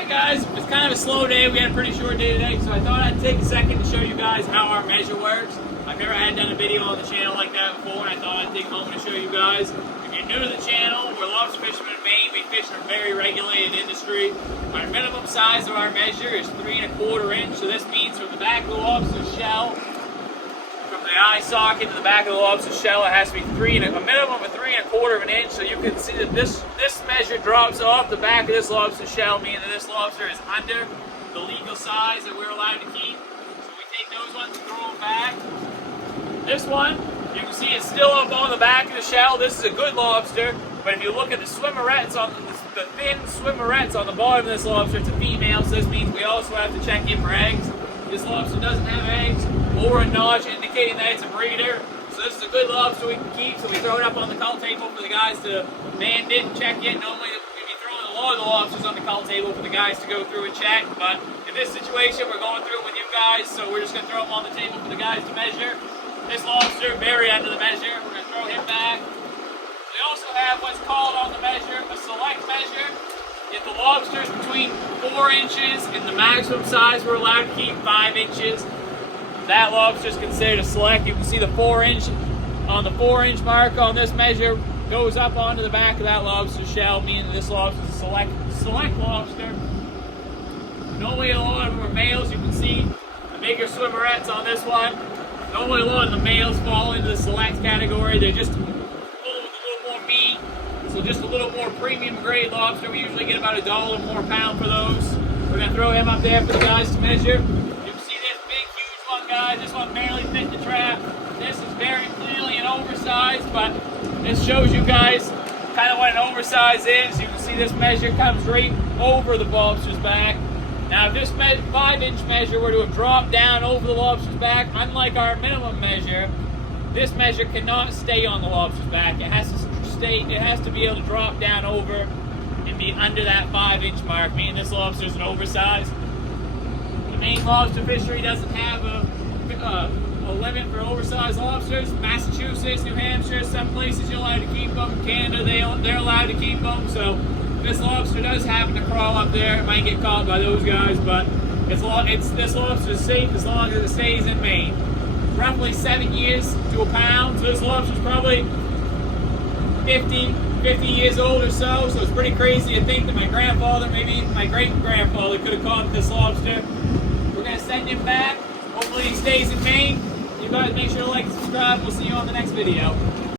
Alright guys, it's kind of a slow day. We had a pretty short day today, so I thought I'd take a second to show you guys how our measure works. I've never had done a video on the channel like that before, and I thought I'd take a moment to show you guys. If you're new to the channel, we're lobster fishermen in Maine. We fish in a very regulated industry. Our minimum size of our measure is 3 1/4 inch, so this means from the back of the lobster shell, from the eye socket to the back of the lobster shell, it has to be a minimum of 3 1/4 inch. So you can see that this measure drops off the back of this lobster shell, meaning that this lobster is under the legal size that we're allowed to keep. So we take those ones and throw them back. This one, you can see it's still up on the back of the shell. This is a good lobster, but if you look at the swimmerettes on the thin swimmerettes on the bottom of this lobster, it's a female, so this means we also have to check in for eggs. This lobster doesn't have eggs or a notch indicating that it's a breeder. So this is a good lobster we can keep, so we throw it up on the call table for the guys to man it and check it. Normally we'd be throwing a lot of the lobsters on the call table for the guys to go through and check, but in this situation we're going through it with you guys, so we're just going to throw them on the table for the guys to measure. This lobster, very under the measure, we're going to throw him back. We also have what's called on the measure a select measure. If the lobster is between 4 inches and the maximum size we're allowed to keep 5 inches, that lobster is considered a select. You can see the 4 inch mark on this measure goes up onto the back of that lobster shell, meaning this lobster is a select lobster. Normally a lot of them are males. You can see the bigger swimmerettes on this one. Normally a lot of the males fall into the select category. They're just a little more meat, so just a little more premium grade lobster. We usually get about $1 more a pound for those. We're going to throw him up there for the guys to measure. Guys, this one barely fit the trap. This is very clearly an oversized, but this shows you guys kind of what an oversized is. You can see this measure comes right over the lobster's back. Now if this 5 inch measure were to have dropped down over the lobster's back, unlike our minimum measure, this measure cannot stay on the lobster's back. It has to be able to drop down over and be under that 5 inch mark, meaning this lobster is an oversized. The Maine lobster fishery doesn't have a limit for oversized lobsters. Massachusetts, New Hampshire, some places you're allowed to keep them. Canada, they're allowed to keep them. So this lobster does happen to crawl up there. It might get caught by those guys, but this lobster is safe as long as it stays in Maine. Roughly 7 years to a pound. So this lobster is probably 50 years old or so. So it's pretty crazy to think that my grandfather, maybe even my great-grandfather, could have caught this lobster. We're going to send him back. Hopefully he stays in Maine. You guys make sure to like and subscribe. We'll see you on the next video.